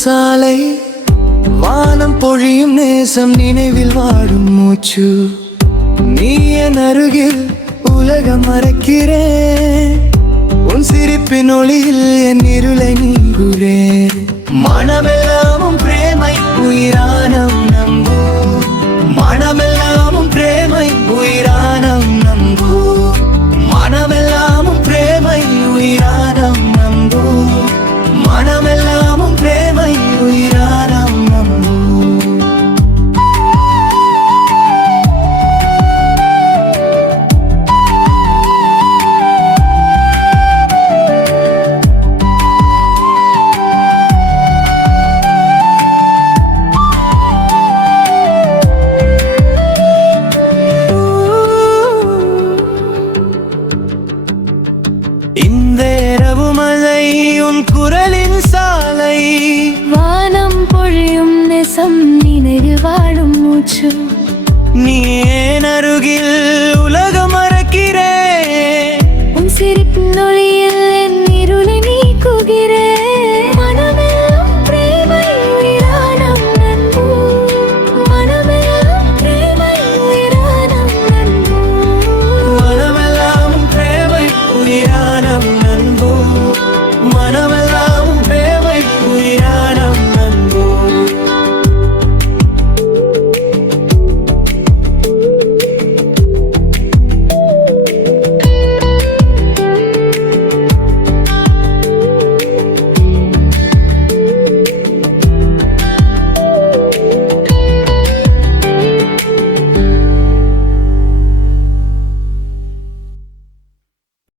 சாலை, வானம் பொழியும் நேசம், நினைவில் வாடும் மூச்சு. நீ என் அருகில் உலகம் மறக்கிறேன், உன் சிரிப்பின் ஒளியில் என் இருளை நீங்குறேன். மனமெல்லாமும் பிரேமை உயிரானம் நம்பு, மனமெல்லாமும் பிரேமை உயிரானம் நம்பு, மனமெல்லாமும் பிரேமை உயிரானம் நம்பு, மனமெல்லாமும் பிரேமை உயிரானம் நம்பு. இந்த இரவு மழை உன் குரலின் சாலை, வானம் பொழியும் நேசம், நினைவில் வாழும் மூச்சு. நீ என் அருகில்